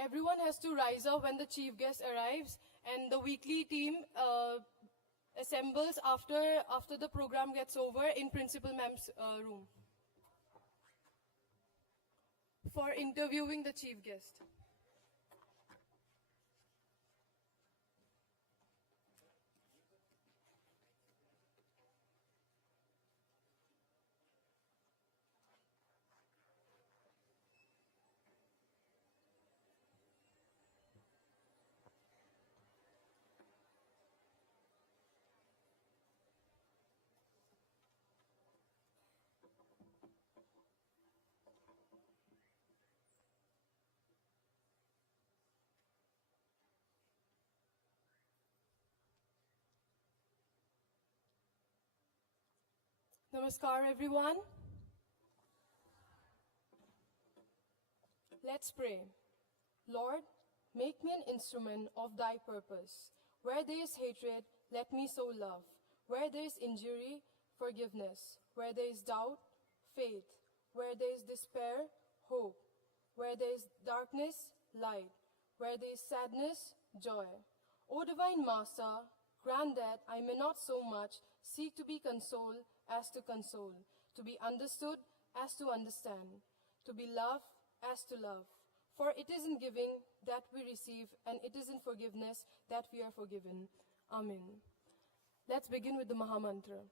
everyone has to rise up when the chief guest arrives, and the weekly team assembles after the program gets over in Principal Ma'am's room for interviewing the chief guest. Namaskar, everyone. Let's pray. Lord, make me an instrument of thy purpose. Where there is hatred, let me sow love. Where there is injury, forgiveness. Where there is doubt, faith. Where there is despair, hope. Where there is darkness, light. Where there is sadness, joy. O Divine Master, grant that I may not so much seek to be consoled as to console, to be understood as to understand, to be loved as to love. For it is in giving that we receive, and it is in forgiveness that we are forgiven. Amen. Let's begin with the Mahamantra.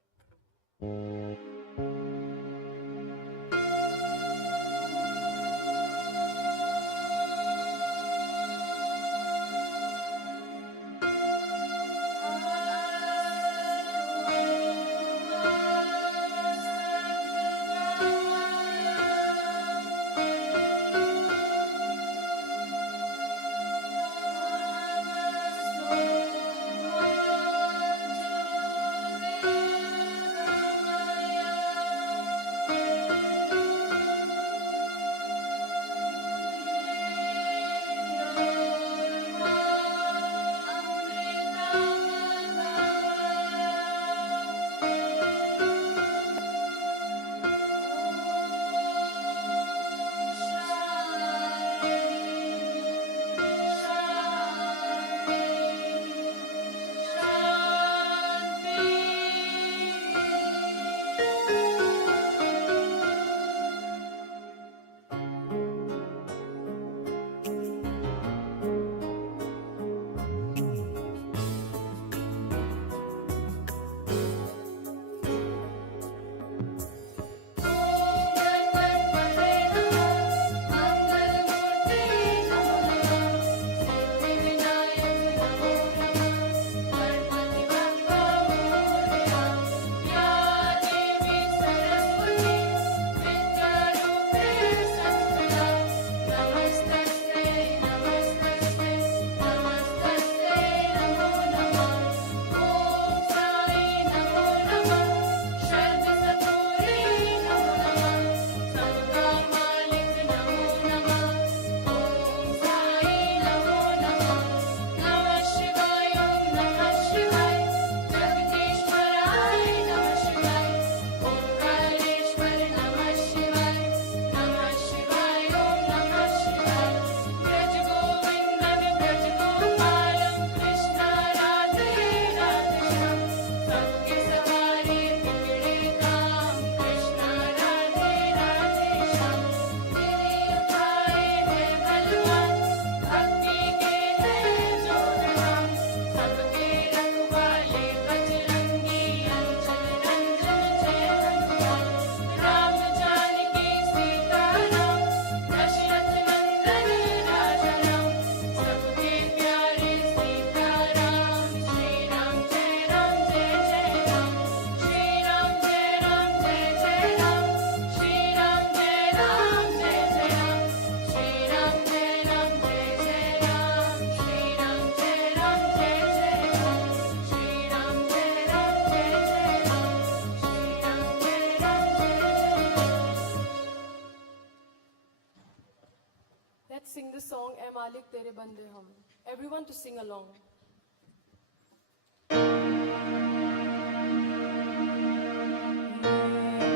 Let's sing the song "Ae Malik Tere Bande Hum." Everyone to sing along.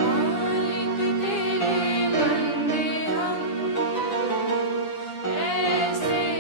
Malik tere bande hum, aise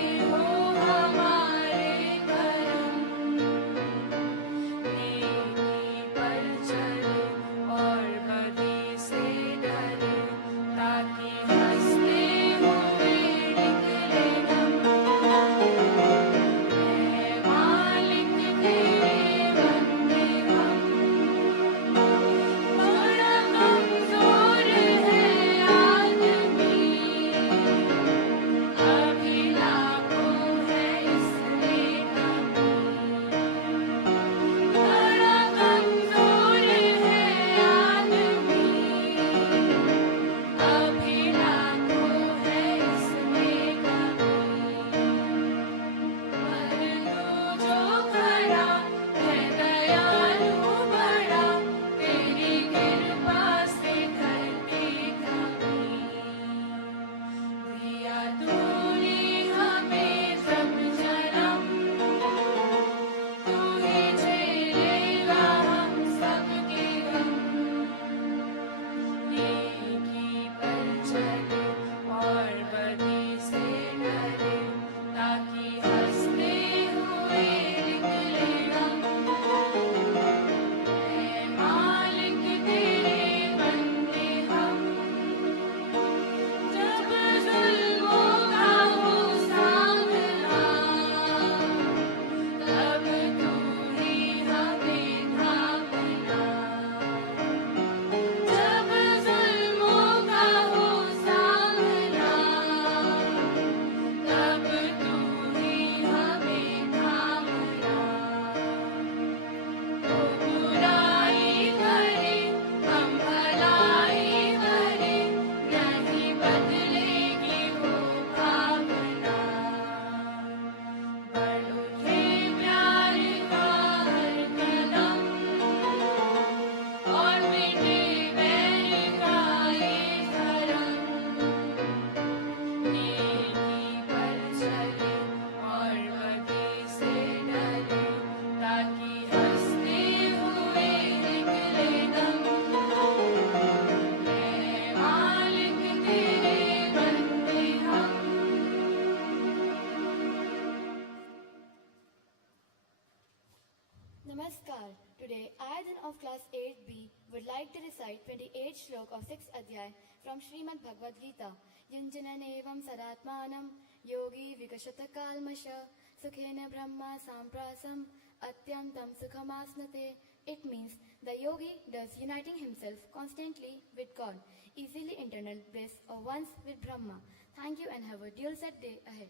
Namaskar. Today, I, then of class 8B, would like to recite 28 shlok of 6th Adhyay from Srimad Bhagavad Gita. Yunjananevam sadatmanam yogi vikashata kalmasha sukhena brahma samprasam atyantam sukhamasnate. It means the yogi does uniting himself constantly with God, easily internal bliss or once with Brahma. Thank you and have a dual set day ahead.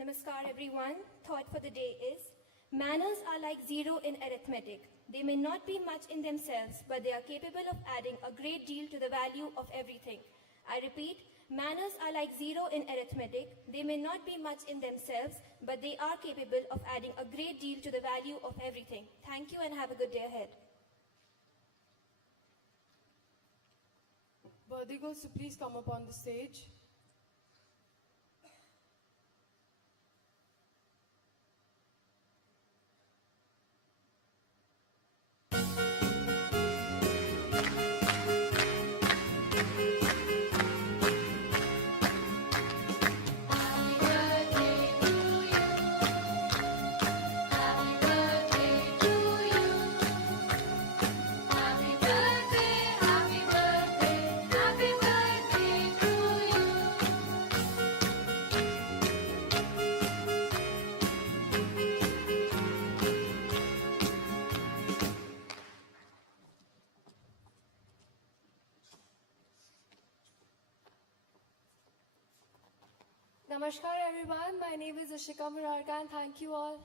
Namaskar everyone. Thought for the day is, manners are like zero in arithmetic. They may not be much in themselves, but they are capable of adding a great deal to the value of everything. I repeat, manners are like zero in arithmetic. They may not be much in themselves, but they are capable of adding a great deal to the value of everything. Thank you and have a good day ahead. Birthday girls to please come up on the stage. Namaskar everyone, my name is Ishika Murarka and thank you all.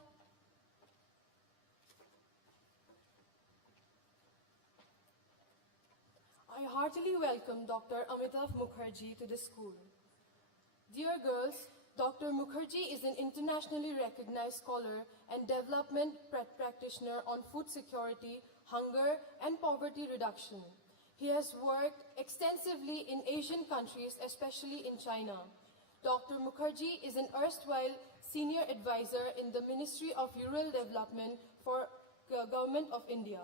I heartily welcome Dr. Amitav Mukherjee to the school. Dear girls, Dr. Mukherjee is an internationally recognized scholar and development practitioner on food security, hunger, and poverty reduction. He has worked extensively in Asian countries, especially in China. Dr. Mukherjee is an erstwhile senior advisor in the Ministry of Rural Development for Government of India.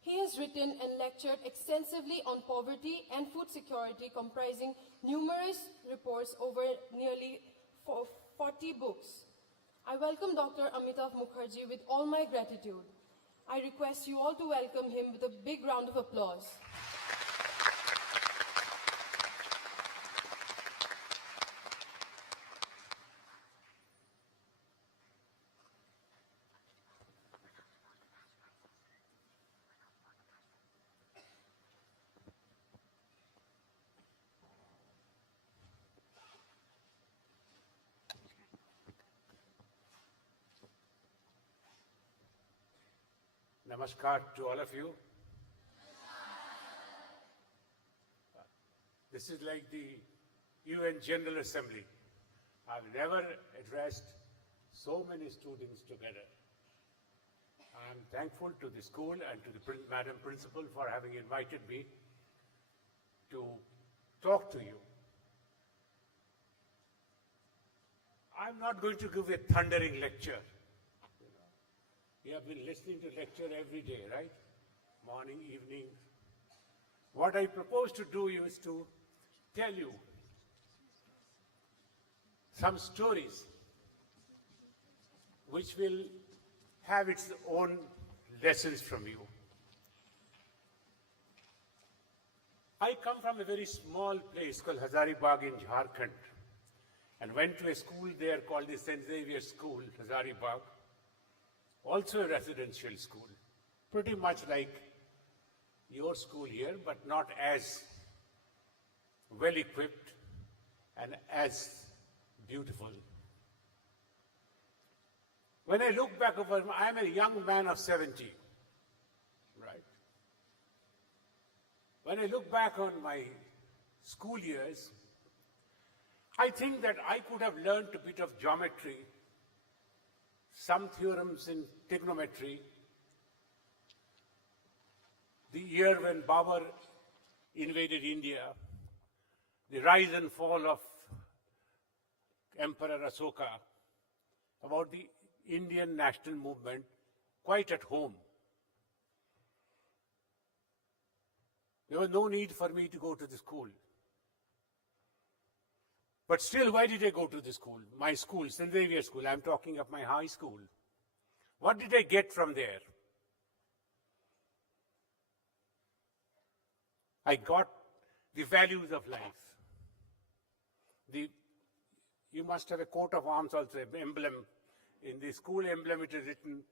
He has written and lectured extensively on poverty and food security, comprising numerous reports over nearly 40 books. I welcome Dr. Amitav Mukherjee with all my gratitude. I request you all to welcome him with a big round of applause. Namaskar to all of you. This is like the UN General Assembly. I've never addressed so many students together. I'm thankful to the school and to the Madam Principal for having invited me to talk to you. I'm not going to give a thundering lecture. You have been listening to lecture every day, right? Morning, evening. What I propose to do is to tell you some stories which will have its own lessons from you. I come from a very small place called Hazaribagh in Jharkhand and went to a school there called the St. Xavier School, Hazaribagh. Also a residential school, pretty much like your school here, but not as well equipped and as beautiful. When I look back over, I'm a young man of 70, right? When I look back on my school years, I think that I could have learned a bit of geometry, some theorems in trigonometry, the year when Babur invaded India, the rise and fall of Emperor Ashoka, about the Indian national movement, quite at home. There was no need for me to go to the school. But still, why did I go to the school? My school, St. Xavier School. I'm talking of my high school. What did I get from there? I got the values of life. You must have a coat of arms also, an emblem. In the school emblem, it is written,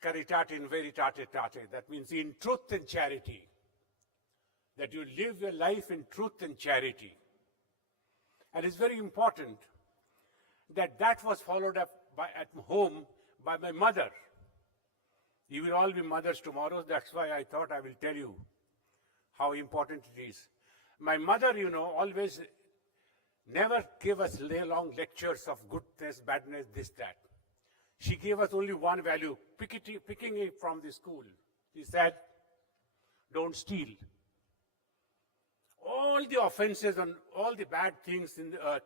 Caritate in veritate tate. That means in truth and charity. That you live your life in truth and charity. And it's very important that that was followed up at home by my mother. You will all be mothers tomorrow. That's why I thought I will tell you how important it is. My mother, always never gave us long lectures of goodness, badness, this, that. She gave us only one value, picking it from the school. She said, don't steal. All the offenses and all the bad things in the earth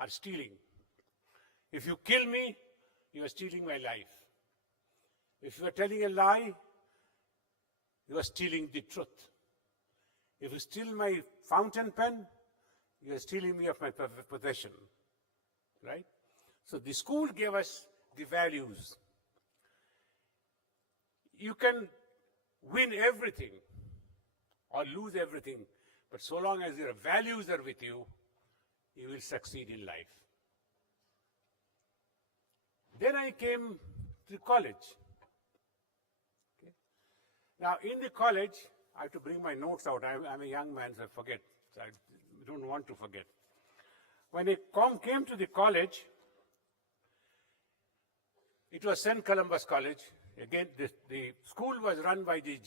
are stealing. If you kill me, you are stealing my life. If you are telling a lie, you are stealing the truth. If you steal my fountain pen, you are stealing me of my possession. Right? So the school gave us the values. You can win everything or lose everything, but so long as your values are with you, you will succeed in life. Then I came to college. Okay. Now, in the college, I have to bring my notes out. I'm a young man, so I forget. So I don't want to forget. When I came to the college, it was St. Columba's College. Again, the school was run by the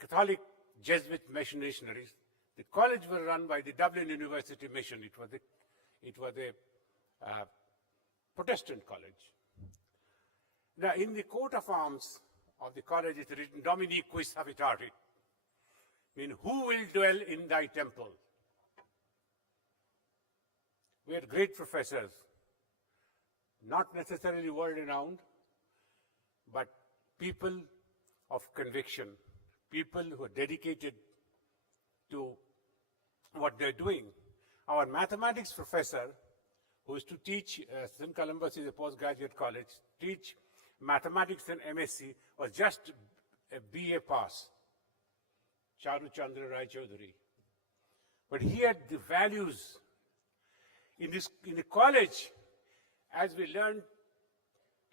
Catholic Jesuit missionaries. The college was run by the Dublin University Mission. It was a Protestant college. Now, in the coat of arms of the college, it's written, Domini quis habitari, meaning, who will dwell in thy temple? We had great professors, not necessarily world-renowned, but people of conviction, people who are dedicated to what they're doing. Our mathematics professor, who is to teach, St. Columba's is a postgraduate college, teach mathematics and MSc, was just a BA pass, Charu Chandra Rai Chaudhary. But he had the values. In the college, as we learned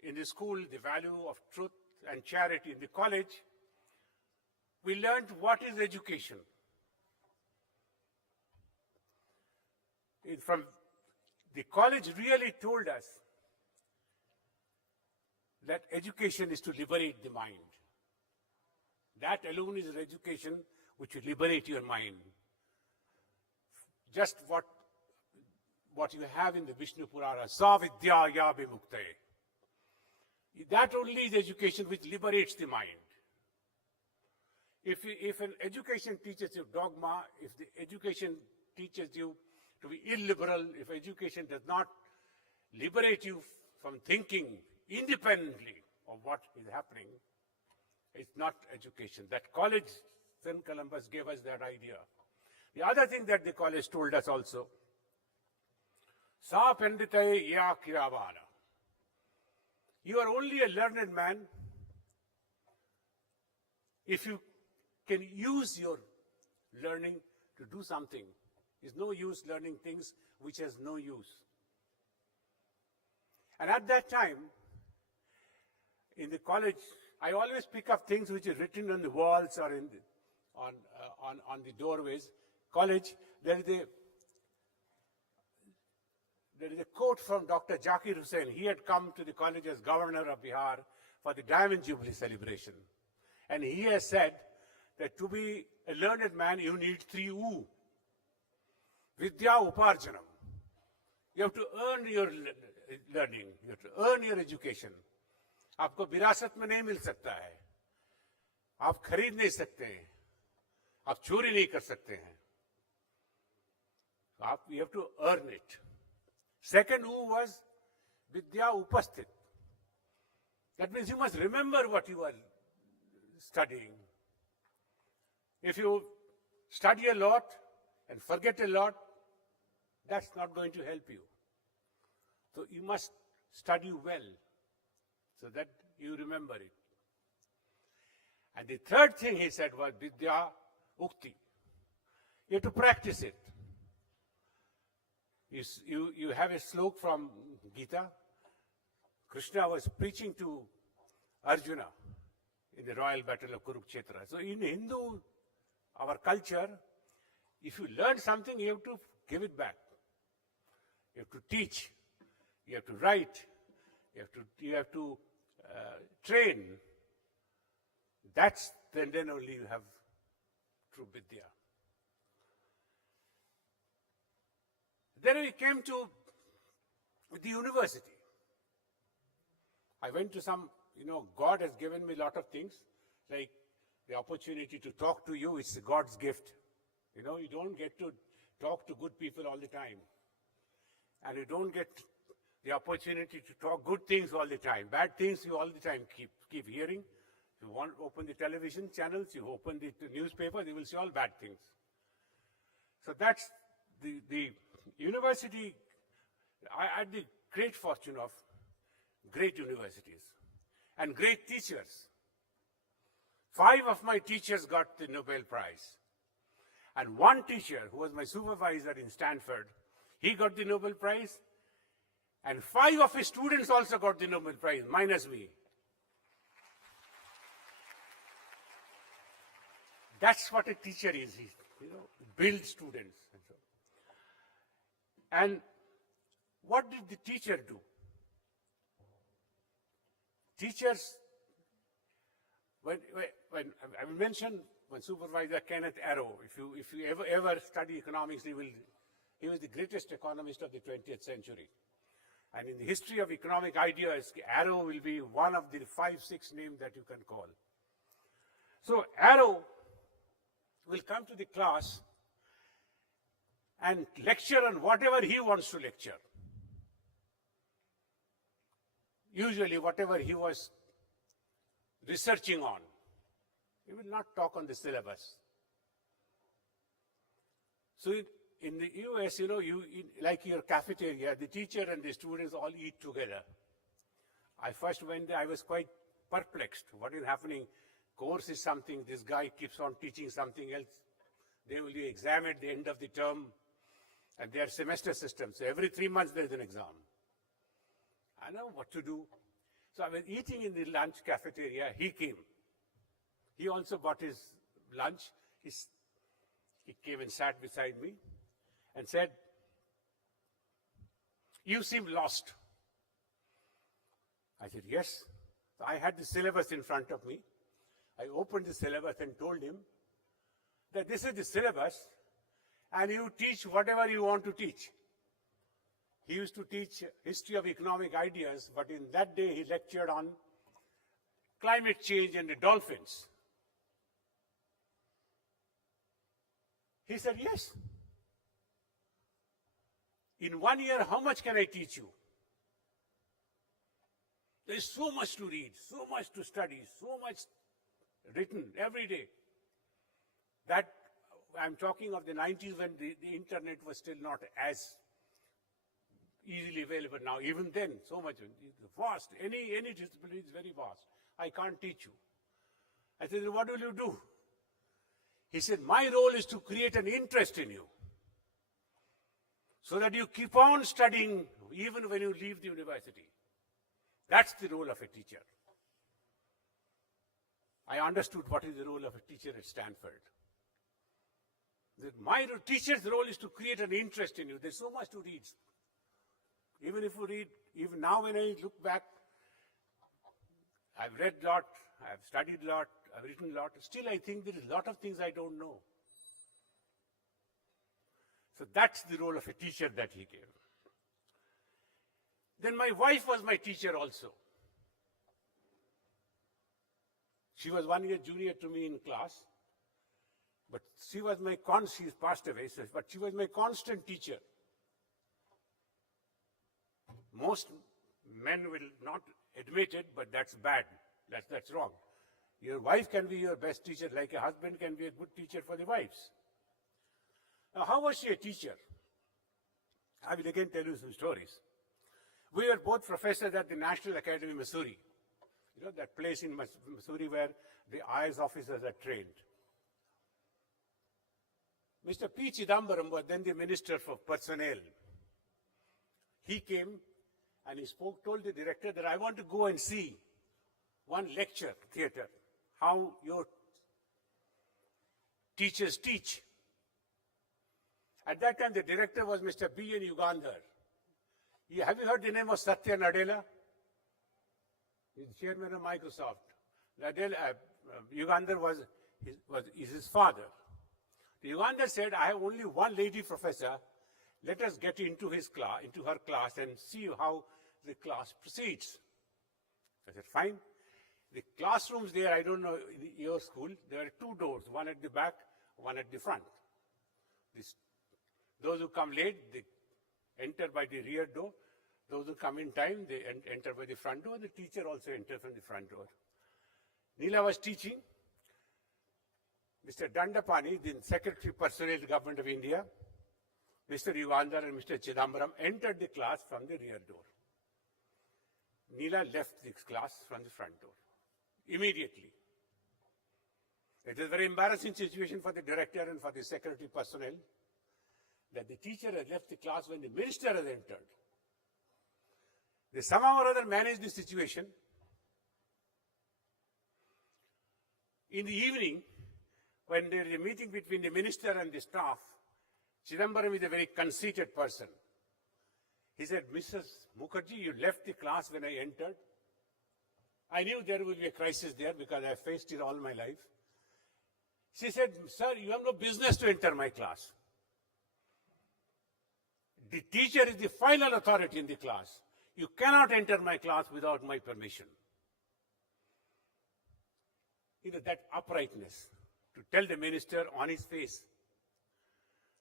in the school the value of truth and charity, in the college, we learned what is education. From the college really told us that education is to liberate the mind. That alone is an education which will liberate your mind. Just what you have in the Vishnu Purana, Sa Vidya Ya Vimuktaye. That only is education which liberates the mind. If an education teaches you dogma, if the education teaches you to be illiberal, if education does not liberate you from thinking independently of what is happening, it's not education. That college, St. Columba's, gave us that idea. The other thing that the college told us also, Sa Panditaye Ya Kiravana. You are only a learned man if you can use your learning to do something. It's no use learning things which has no use. And at that time, in the college, I always pick up things which are written on the walls or on the doorways. College, there is a quote from Dr. Zakir Hussain. He had come to the college as governor of Bihar for the Diamond Jubilee celebration. And he has said that to be a learned man, you need 3 U. Vidya Uparjanam. You have to earn your learning. You have to earn your education. आपको विरासत में नहीं मिल सकता है. आप खरीद नहीं सकते हैं. आप चोरी नहीं कर सकते हैं. You have to earn it. Second U was Vidya Upasthit. That means you must remember what you are studying. If you study a lot and forget a lot, That's not going to help you. So you must study well so that you remember it. And the third thing he said was Vidya Ukti. You have to practice it. You have a slok from Gita. Krishna was preaching to Arjuna in the royal battle of Kurukshetra. So in Hindu, our culture, if you learn something, you have to give it back. You have to teach. You have to write. You have to train. Then only you have true Vidya. Then we came to the university. I went to some, God has given me a lot of things, like the opportunity to talk to you. It's God's gift. You don't get to talk to good people all the time. And you don't get the opportunity to talk good things all the time. Bad things you all the time keep hearing. You want to open the television channels, you open the newspaper, you will see all bad things. So that's the university. I had the great fortune of great universities and great teachers. 5 of my teachers got the Nobel Prize. And one teacher, who was my supervisor in Stanford, he got the Nobel Prize. And 5 of his students also got the Nobel Prize, minus me. That's what a teacher is. He builds students. And what did the teacher do? Teachers, when I will mention one supervisor, Kenneth Arrow. If you ever study economics, he was the greatest economist of the 20th century. And in the history of economic ideas, Arrow will be one of the 5-6 names that you can call. So Arrow will come to the class and lecture on whatever he wants to lecture. Usually whatever he was researching on. He will not talk on the syllabus. So in the US, like your cafeteria, the teacher and the students all eat together. I first went there, I was quite perplexed. What is happening? Course is something, this guy keeps on teaching something else. They will be examined at the end of the term, and their semester system. So every 3 months there is an exam. I know what to do. So I was eating in the lunch cafeteria. He came. He also bought his lunch. He came and sat beside me and said, "You seem lost." I said, "Yes." So I had the syllabus in front of me. I opened the syllabus and told him that this is the syllabus and you teach whatever you want to teach. He used to teach history of economic ideas, but in that day he lectured on climate change and the dolphins. He said, "Yes. In 1 year, how much can I teach you? There is so much to read, so much to study, so much written every day." That I'm talking of the 90s when the internet was still not as easily available now. Even then, so much vast. Any discipline is very vast. I can't teach you. I said, "What will you do?" He said, "My role is to create an interest in you so that you keep on studying even when you leave the university." That's the role of a teacher. I understood what is the role of a teacher at Stanford. My teacher's role is to create an interest in you. There's so much to read. Even if you read, even now when I look back, I've read a lot, I've studied a lot, I've written a lot. Still, I think there is a lot of things I don't know. So that's the role of a teacher that he gave. Then my wife was my teacher also. She was 1 year junior to me in class. But she was she's passed away, but she was my constant teacher. Most men will not admit it, but that's bad. That's wrong. Your wife can be your best teacher, like a husband can be a good teacher for the wives. Now, how was she a teacher? I will again tell you some stories. We were both professors at the National Academy, Missouri. You know, that place in Missouri where the IAS officers are trained. Mr. P. Chidambaram was then the Minister for Personnel. He came and he told the director that I want to go and see one lecture theatre, how your teachers teach. At that time, the director was Mr. B. N. Ugandhar. Have you heard the name of Satya Nadella? He's the chairman of Microsoft. Ugandhar is his father. The Ugandhar said, I have only one lady professor. Let us get into her class and see how the class proceeds. I said, fine. The classrooms there, I don't know, in your school, there are two doors, one at the back, one at the front. Those who come late, they enter by the rear door. Those who come in time, they enter by the front door. The teacher also enters from the front door. Neela was teaching. Mr. Dandapani, the Secretary Personnel Government of India, Mr. Ugandhar and Mr. Chidambaram entered the class from the rear door. Neela left the class from the front door immediately. It is a very embarrassing situation for the director and for the Secretary Personnel that the teacher has left the class when the minister has entered. They somehow or other managed the situation. In the evening, when there is a meeting between the minister and the staff, Chidambaram is a very conceited person. He said, Mrs. Mukherjee, you left the class when I entered. I knew there would be a crisis there because I faced it all my life. She said, sir, you have no business to enter my class. The teacher is the final authority in the class. You cannot enter my class without my permission. You know, that uprightness to tell the minister on his face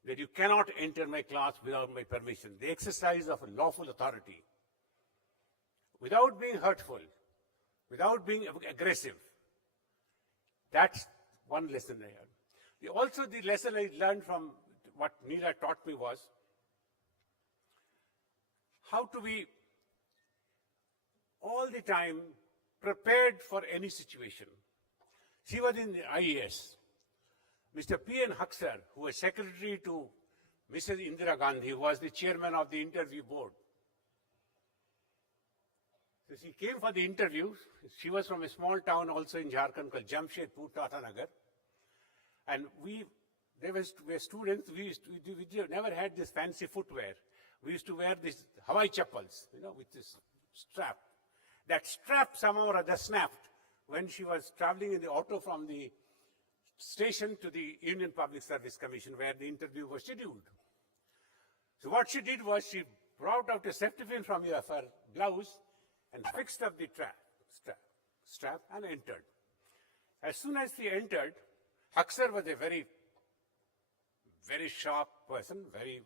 that you cannot enter my class without my permission. The exercise of a lawful authority, without being hurtful, without being aggressive. That's one lesson I had. Also, the lesson I learned from what Neela taught me was how to be all the time prepared for any situation. She was in the IAS. Mr. P. N. Haksar, who was secretary to Mrs. Indira Gandhi, who was the chairman of the interview board. So she came for the interview. She was from a small town also in Jharkhand called Jamshedpur, Tatanagar. And there were students, we never had this fancy footwear. We used to wear these Hawaii chappals, you know, with this strap. That strap somehow or other snapped when she was traveling in the auto from the station to the Union Public Service Commission where the interview was scheduled. So what she did was she brought out a safety pin from her blouse and fixed up the strap and entered. As soon as she entered, Haksar was a very, very sharp person, very,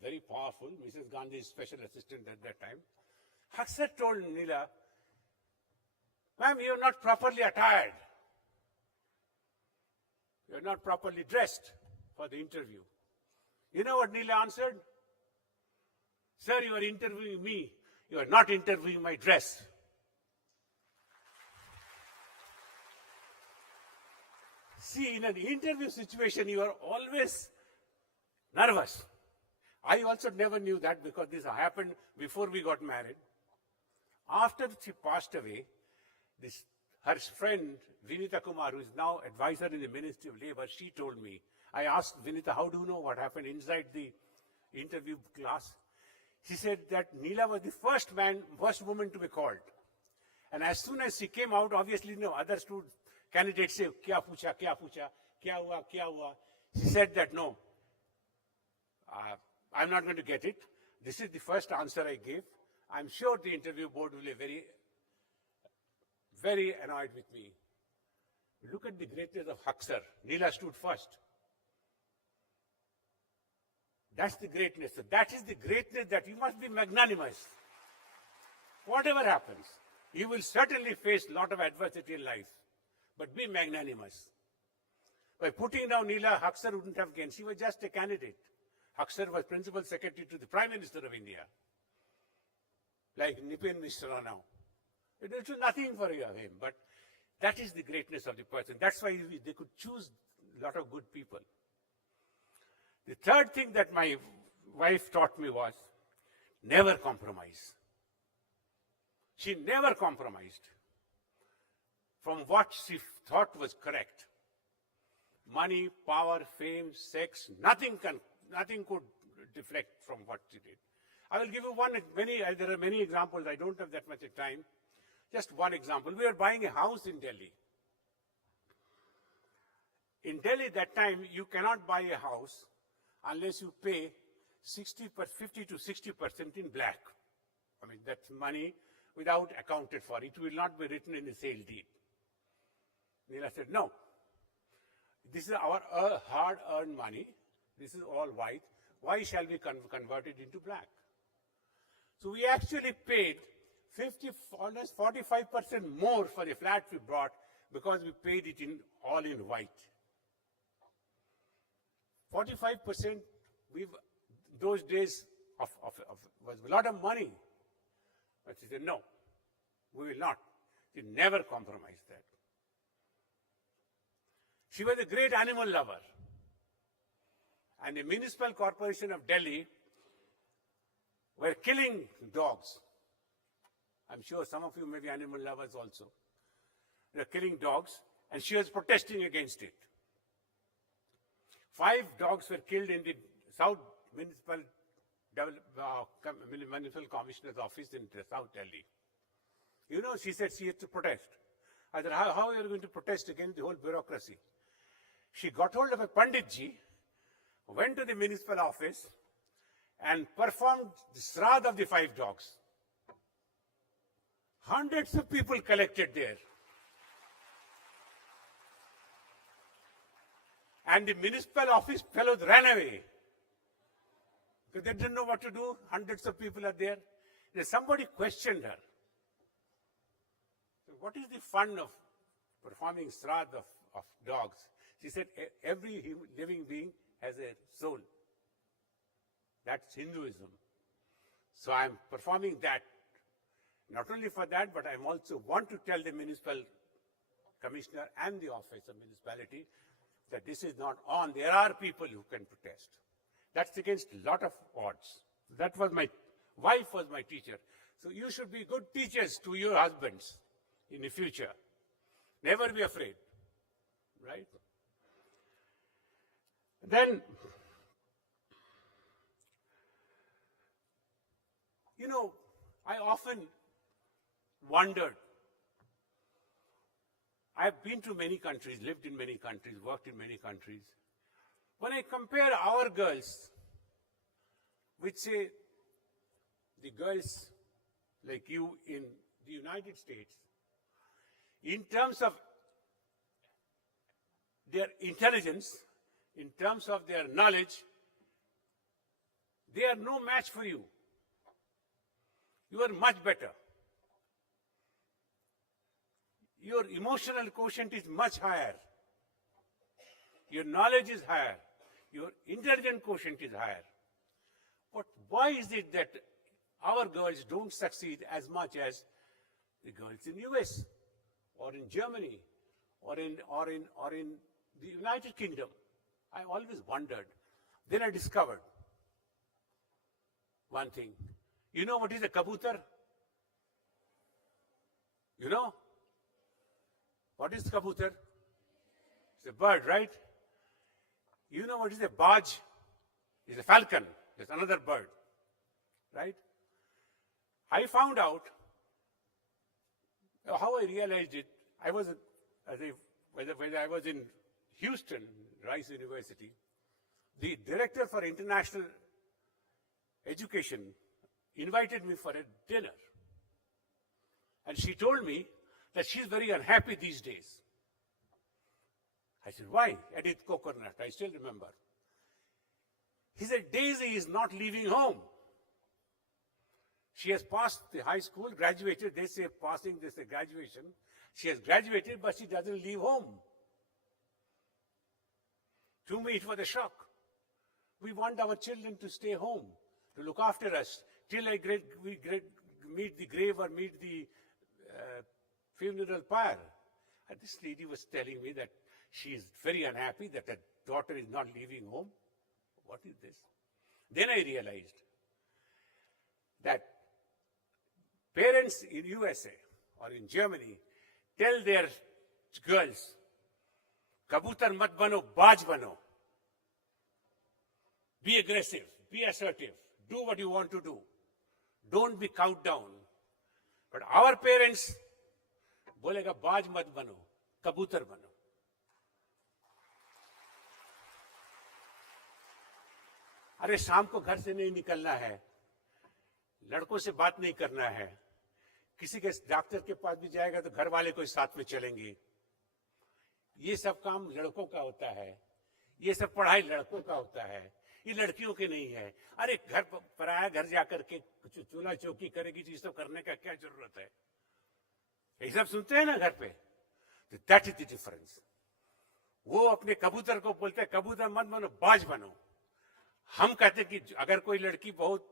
very powerful, Mrs. Gandhi's special assistant at that time. Haksar told Neela, ma'am, you are not properly attired. You are not properly dressed for the interview. You know what Neela answered? Sir, you are interviewing me. You are not interviewing my dress. See, in an interview situation, you are always nervous. I also never knew that because this happened before we got married. After she passed away, her friend, Vinita Kumar, who is now advisor in the Ministry of Labor, she told me, I asked Vinita, how do you know what happened inside the interview class? She said that Neela was the first woman to be called. And as soon as she came out, obviously, other candidates say, kya pucha, kya hua. She said that, no, I'm not going to get it. This is the first answer I gave. I'm sure the interview board will be very, very annoyed with me. Look at the greatness of Haksar. Neela stood first. That's the greatness. So that is the greatness that you must be magnanimous. Whatever happens, you will certainly face a lot of adversity in life, but be magnanimous. By putting down Neela, Haksar wouldn't have gained. She was just a candidate. Aksar was principal secretary to the Prime Minister of India, like Nipin Mishra now. It was nothing for him, but that is the greatness of the person. That's why they could choose a lot of good people. The third thing that my wife taught me was never compromise. She never compromised from what she thought was correct. Money, power, fame, sex, nothing could deflect from what she did. I will give you there are many examples. I don't have that much time. Just one example. We were buying a house in Delhi. In Delhi that time, you cannot buy a house unless you pay 50 to 60% in black. I mean, that's money without accounted for. It will not be written in the sale deed. Neela said, no. This is our hard-earned money. This is all white. Why shall we convert it into black? So we actually paid almost 45% more for the flat we bought because we paid it all in white. 45%, those days was a lot of money. But she said, no, we will not. She never compromised that. She was a great animal lover. And the Municipal Corporation of Delhi were killing dogs. I'm sure some of you may be animal lovers also. They're killing dogs, and she was protesting against it. 5 dogs were killed in the South Municipal Commissioner's office in South Delhi. You know, she said she had to protest. I said, how are you going to protest against the whole bureaucracy? She got hold of a Panditji, went to the municipal office, and performed the Sraad of the 5 dogs. Hundreds of people collected there. And the municipal office fellows ran away. Because they didn't know what to do. Hundreds of people are there. Then somebody questioned her. So what is the fun of performing Sraad of dogs? She said, every living being has a soul. That's Hinduism. So I'm performing that. Not only for that, but I also want to tell the municipal commissioner and the office of municipality that this is not on. There are people who can protest. That's against a lot of odds. That was my wife was my teacher. So you should be good teachers to your husbands in the future. Never be afraid, right? Then, you know, I often wondered. I've been to many countries, lived in many countries, worked in many countries. When I compare our girls with, say, the girls like you in the United States, in terms of their intelligence, in terms of their knowledge, they are no match for you. You are much better. Your emotional quotient is much higher. Your knowledge is higher. Your intelligence quotient is higher. But why is it that our girls don't succeed as much as the girls in US or in Germany or in the United Kingdom? I always wondered. Then I discovered one thing. You know what is a kabutar? You know? What is kabutar? It's a bird, right? You know what is a baj? It's a falcon. It's another bird, right? I found out how I realized it. I was, when I was in Houston, Rice University, the director for international education invited me for a dinner. And she told me that she's very unhappy these days. I said, why? Edith Coconut, I still remember. He said, Daisy is not leaving home. She has passed the high school, graduated. They say passing, they say graduation. She has graduated, but she doesn't leave home. To me, it was a shock. We want our children to stay home, to look after us till we meet the grave or meet the funeral pyre. And this lady was telling me that she is very unhappy that her daughter is not leaving home. What is this? Then I realized that parents in USA or in Germany tell their girls, kabutar mat bano, baaj bano. Be aggressive, be assertive, do what you want to do. Don't be cowed down. But our parents बोलेगा बाज मत बनो, कबूतर बनो. अरे शाम को घर से नहीं निकलना है, लड़कों से बात नहीं करना है, किसी के डॉक्टर के पास भी जाएगा तो घर वाले कोई साथ में चलेंगे. ये सब काम लड़कों का होता है, ये सब पढ़ाई लड़कों का होता है, ये लड़कियों के नहीं है. अरे घर पराया घर जाकर के चूल्हा चौकी करेगी तो ये सब करने का क्या जरूरत है? ये सब सुनते हैं ना घर पे. That is the difference. वो अपने कबूतर को बोलते हैं कबूतर मत बनो, बाज बनो. हम कहते हैं कि अगर कोई लड़की बहुत,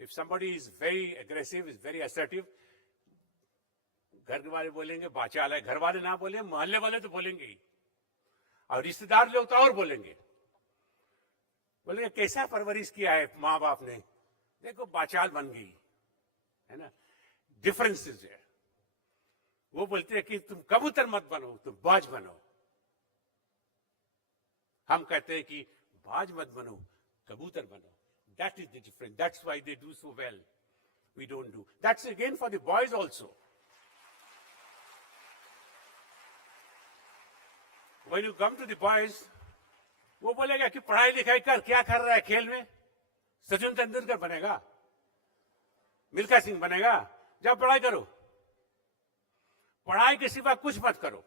if somebody is very aggressive, is very assertive, घर वाले बोलेंगे बाचाल है. घर वाले ना बोले, मोहल्ले वाले तो बोलेंगे ही, और रिश्तेदार लोग तो और बोलेंगे. बोलेंगे कैसा परवरिश किया है माँ बाप ने, देखो बाचाल बन गई है ना. डिफरेंसेस है. वो बोलते हैं कि तुम कबूतर मत बनो, तुम बाज बनो. हम कहते हैं कि बाज मत बनो, कबूतर बनो. That is the difference. That's why they do so well. We don't do. That's again for the boys also. When you come to the boys, वो बोलेगा कि पढ़ाई लिखाई कर, क्या कर रहा है खेल में? सचिन तेंदुलकर बनेगा, मिल्खा सिंह बनेगा. जब पढ़ाई करो, पढ़ाई के सिवा कुछ मत करो.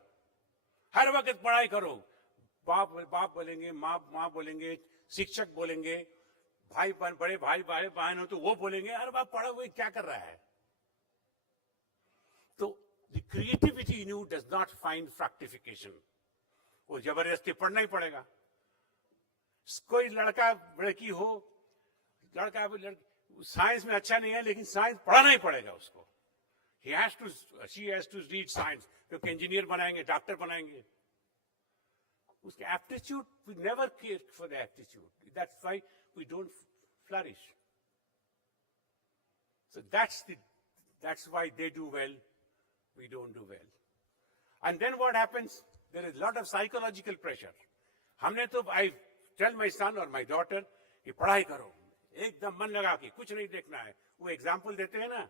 हर वक्त पढ़ाई करो. बाप बोलेंगे, माँ बोलेंगे, शिक्षक बोलेंगे, भाई बड़े भाई बहन हो तो वो बोलेंगे अरे बाप पढ़ा हुआ क्या कर रहा है. तो the creativity in you does not find fructification. वो जबरदस्ती पढ़ना ही पड़ेगा. कोई लड़का लड़की हो, लड़का साइंस में अच्छा नहीं है लेकिन साइंस पढ़ाना ही पड़ेगा उसको. He has to, she has to read science. क्योंकि इंजीनियर बनाएंगे, डॉक्टर बनाएंगे. उसके aptitude, we never care for the aptitude. That's why we don't flourish. So that's why they do well, we don't do well. And then what happens? There is a lot of psychological pressure. हमने तो I tell my son or my daughter कि पढ़ाई करो, एकदम मन लगा के, कुछ नहीं देखना है. वो एग्जाम्पल देते हैं ना,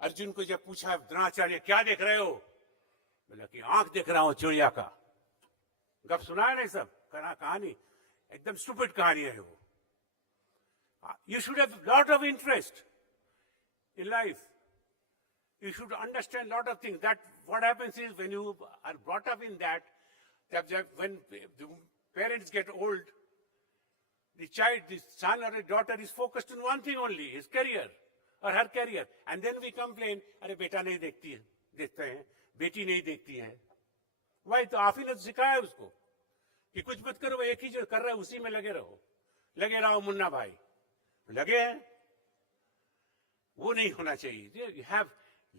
अर्जुन को जब पूछा द्रोणाचार्य क्या देख रहे हो, बोला कि आंख देख रहा हूं चिड़िया का. गप सुना है नहीं सब कहानी, एकदम स्टूपिड कहानी है वो. You should have a lot of interest in life. You should understand a lot of things. That what happens is when you are brought up in that when the parents get old, the son or the daughter is focused on one thing only, his career or her career. And then we complain, अरे बेटा नहीं देखते हैं, बेटी नहीं देखती है. Why? तो आप ही ने सिखाया उसको कि कुछ मत करो, एक ही जो कर रहा है उसी में लगे रहो मुन्ना भाई. लगे हैं, वो नहीं होना चाहिए. You have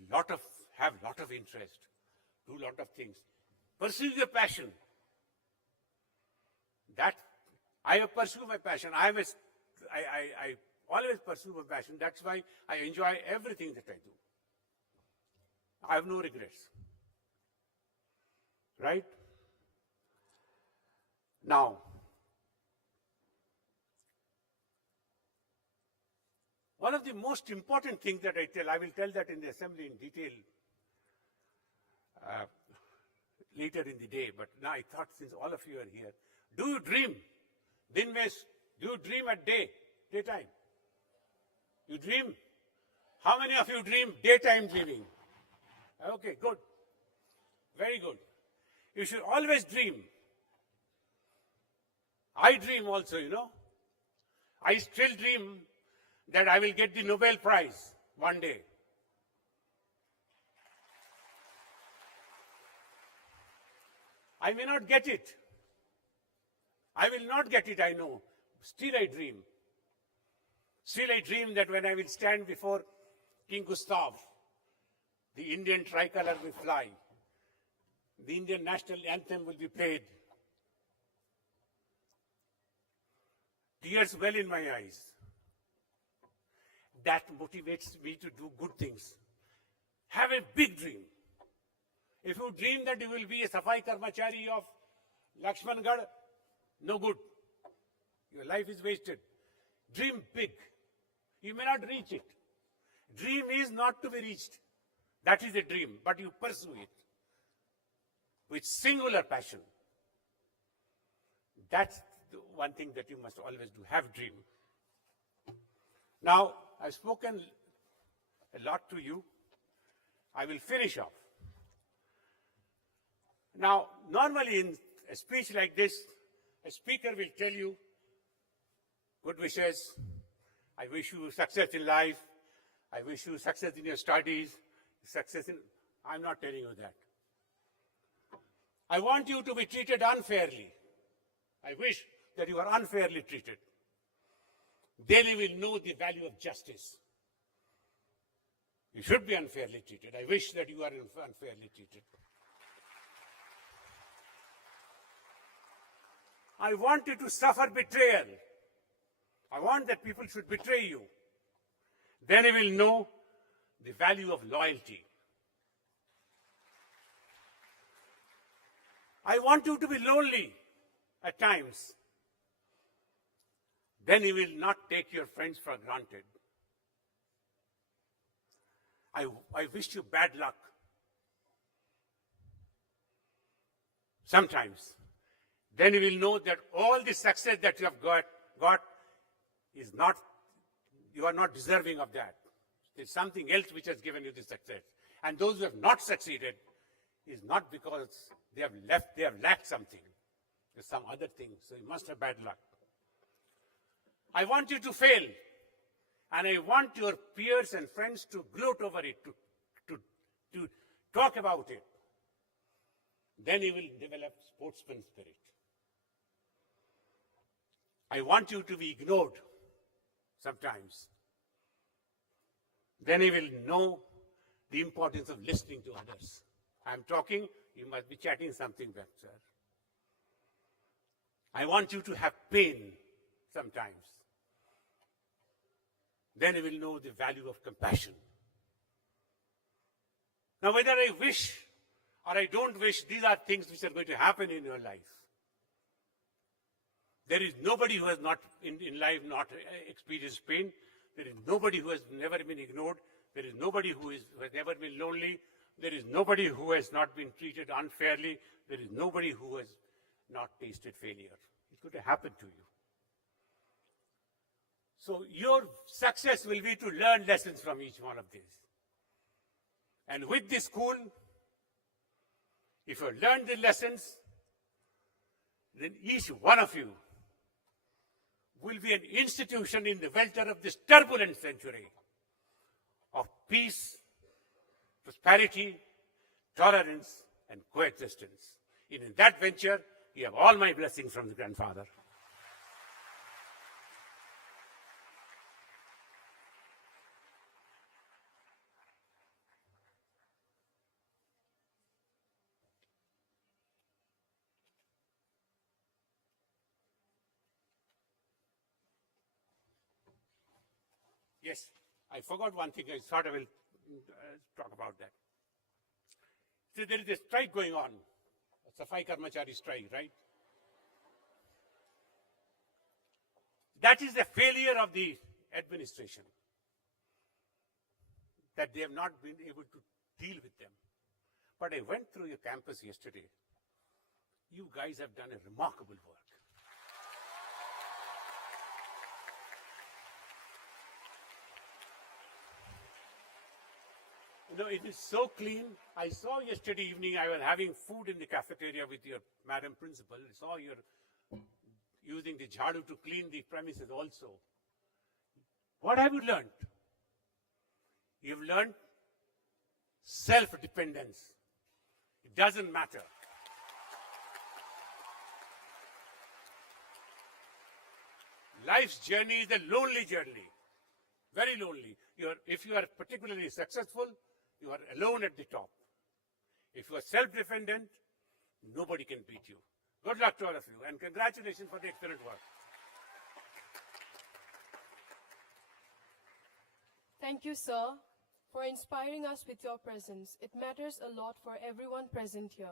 lot of interest, do lot of things, pursue your passion. That I have pursued my passion. I always pursue my passion. That's why I enjoy everything that I do. I have no regrets. Right? Now, one of the most important things that I will tell that in the assembly in detail later in the day, but now I thought since all of you are here, do you dream? Do you dream at daytime? You dream? How many of you dream daytime dreaming? Okay, good. Very good. You should always dream. I dream also, you know. I still dream that I will get the Nobel Prize one day. I may not get it. I will not get it, I know. Still I dream. Still I dream that when I will stand before King Gustav, the Indian tricolor will fly. The Indian national anthem will be played. Tears well in my eyes. That motivates me to do good things. Have a big dream. If you dream that you will be a Safai Karmachari of Lakshmangarh, no good. Your life is wasted. Dream big. You may not reach it. Dream is not to be reached. That is a dream, but you pursue it with singular passion. That's the one thing that you must always do. Have dream. Now, I've spoken a lot to you. I will finish off. Now, normally in a speech like this, a speaker will tell you, good wishes, I wish you success in life, I wish you success in your studies, success in... I'm not telling you that. I want you to be treated unfairly. I wish that you are unfairly treated. Then you will know the value of justice. You should be unfairly treated. I wish that you are unfairly treated. I want you to suffer betrayal. I want that people should betray you. Then you will know the value of loyalty. I want you to be lonely at times. Then you will not take your friends for granted. I wish you bad luck. Sometimes. Then you will know that all the success that you have got is not, you are not deserving of that. There's something else which has given you the success. And those who have not succeeded is not because they have lacked something. There's some other thing. So you must have bad luck. I want you to fail. And I want your peers and friends to gloat over it, to talk about it. Then you will develop sportsman spirit. I want you to be ignored sometimes. Then you will know the importance of listening to others. I'm talking, you must be chatting something back, sir. I want you to have pain sometimes. Then you will know the value of compassion. Now, whether I wish or I don't wish, these are things which are going to happen in your life. There is nobody who has not, in life, not experienced pain. There is nobody who has never been ignored. There is nobody who has never been lonely. There is nobody who has not been treated unfairly. There is nobody who has not tasted failure. It could have happened to you. So your success will be to learn lessons from each one of these. And with this school, if you learn the lessons, then each one of you will be an institution in the welter of this turbulent century of peace, prosperity, tolerance, and coexistence. In that venture, you have all my blessings from the grandfather. Yes, I forgot one thing. I thought I will talk about that. So there is a strike going on, a Safai Karmachari strike, right? That is the failure of the administration, that they have not been able to deal with them. But I went through your campus yesterday. You guys have done a remarkable work. You know, it is so clean. I saw yesterday evening, I was having food in the cafeteria with your Madam Principal. I saw you using the jhadu to clean the premises also. What have you learned? You've learned self-dependence. It doesn't matter. Life's journey is a lonely journey, very lonely. If you are particularly successful, you are alone at the top. If you are self-dependent, nobody can beat you. Good luck to all of you, and congratulations for the excellent work. Thank you, sir, for inspiring us with your presence. It matters a lot for everyone present here.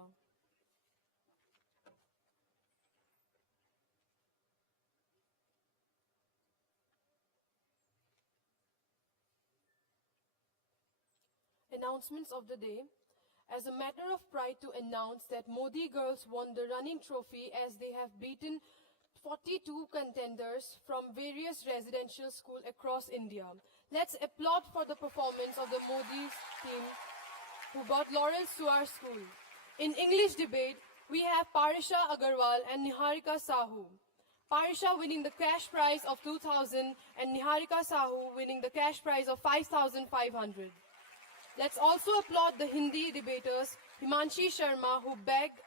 Announcements of the day. As a matter of pride to announce that Modi girls won the running trophy as they have beaten 42 contenders from various residential schools across India. Let's applaud for the performance of the Modi's team who brought laurels to our school. In English debate, we have Parisha Agarwal and Niharika Sahu. Parisha winning the cash prize of 2,000 and Niharika Sahu winning the cash prize of 5,500. Let's also applaud the Hindi debaters Himanshi Sharma who bagged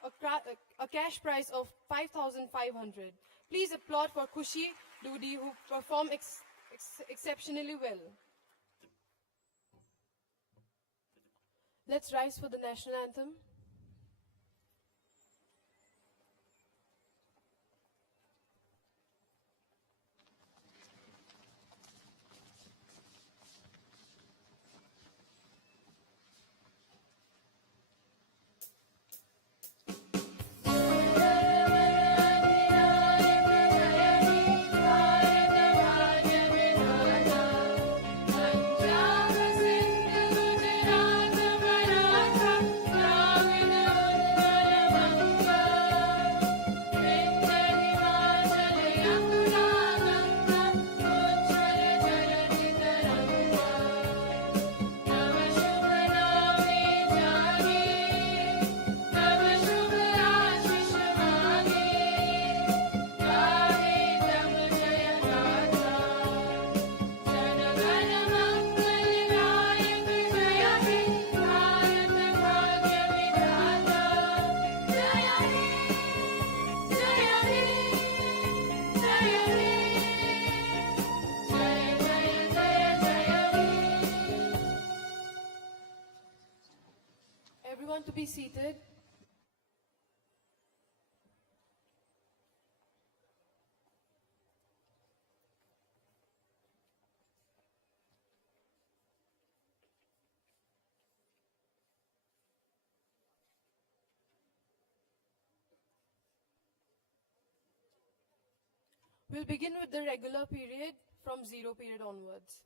a cash prize of 5,500. Please applaud for Khushi Dudi who performed exceptionally well. Let's rise for the national anthem. Everyone to be seated. We'll begin with the regular period from zero period onwards.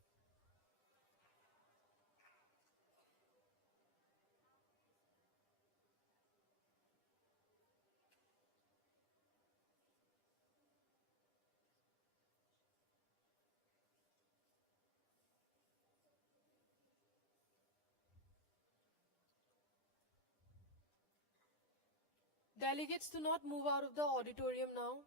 Delegates, do not move out of the auditorium now.